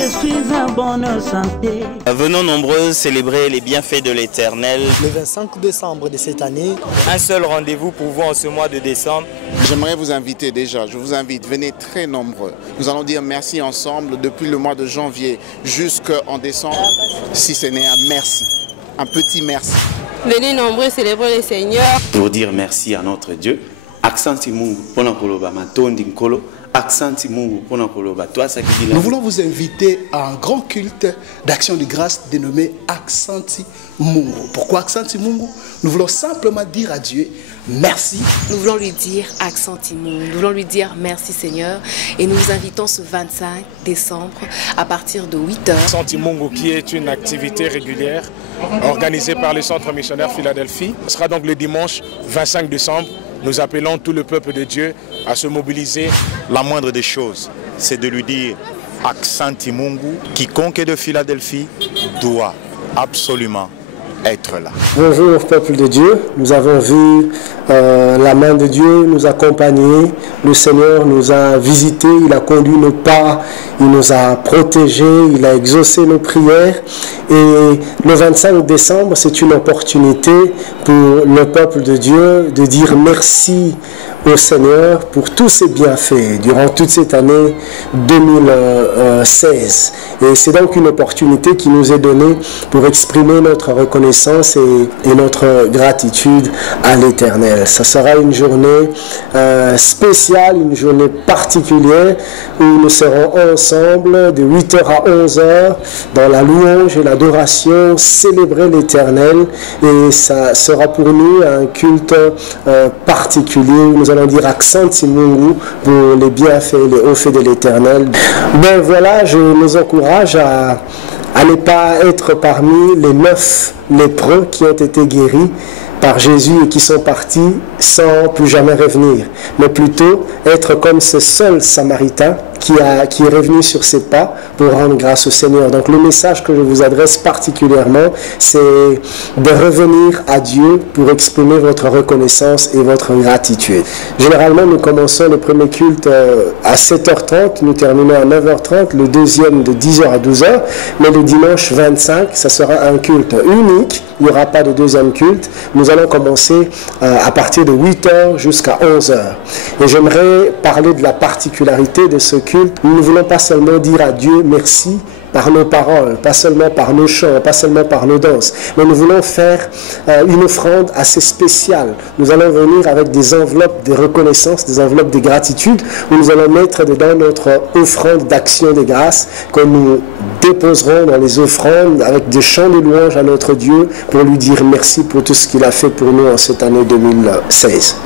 Je suis en bonne santé. Venons nombreux célébrer les bienfaits de l'Éternel. Le 25 décembre de cette année. Un seul rendez-vous pour vous en ce mois de décembre. J'aimerais vous inviter déjà, je vous invite, venez très nombreux. Nous allons dire merci ensemble depuis le mois de janvier jusqu'en décembre. Si ce n'est un merci, un petit merci. Venez nombreux célébrer le Seigneur. Pour dire merci à notre Dieu. Accenti Mungu pona koloba matondi nkolo. Nous voulons vous inviter à un grand culte d'action de grâce dénommé Accenti Mungu. Pourquoi Accenti Mungu? Nous voulons simplement dire à Dieu merci. Nous voulons lui dire Accenti Mungu. Nous voulons lui dire merci Seigneur. Et nous vous invitons ce 25 décembre à partir de 8h. Accenti Mungu qui est une activité régulière organisée par le Centre missionnaire Philadelphie. Ce sera donc le dimanche 25 décembre. Nous appelons tout le peuple de Dieu à se mobiliser. La moindre des choses, c'est de lui dire Accenti Mungu, quiconque est de Philadelphie doit absolument être là. Bonjour peuple de Dieu, nous avons vu la main de Dieu nous accompagner, le Seigneur nous a visités, il a conduit nos pas, il nous a protégés, il a exaucé nos prières et le 25 décembre c'est une opportunité pour le peuple de Dieu de dire merci au Seigneur pour tous ses bienfaits durant toute cette année 2016. Et c'est donc une opportunité qui nous est donnée pour exprimer notre reconnaissance et notre gratitude à l'Éternel. Ça sera une journée spéciale, une journée particulière où nous serons ensemble de 8h à 11h dans la louange et l'adoration, célébrer l'Éternel. Et ça sera pour nous un culte particulier où nous allons dire Accenti Mungu pour les bienfaits et les hauts faits de l'Éternel. Ben voilà, je nous encourage à ne pas être parmi les 9 lépreux qui ont été guéris par Jésus et qui sont partis sans plus jamais revenir, mais plutôt être comme ce seul Samaritain qui est revenu sur ses pas pour rendre grâce au Seigneur. Donc le message que je vous adresse particulièrement, c'est de revenir à Dieu pour exprimer votre reconnaissance et votre gratitude. Généralement, nous commençons le premier culte à 7h30, nous terminons à 9h30, le deuxième de 10h à 12h, mais le dimanche 25, ça sera un culte unique, il n'y aura pas de deuxième culte. Nous allons commencer à partir de 8h jusqu'à 11h. Et j'aimerais parler de la particularité de ce culte. Nous ne voulons pas seulement dire à Dieu merci par nos paroles, pas seulement par nos chants, pas seulement par nos danses, mais nous voulons faire une offrande assez spéciale. Nous allons venir avec des enveloppes de reconnaissance, des enveloppes de gratitude, où nous allons mettre dedans notre offrande d'action de grâce que nous déposerons dans les offrandes avec des chants de louange à notre Dieu pour lui dire merci pour tout ce qu'il a fait pour nous en cette année 2016.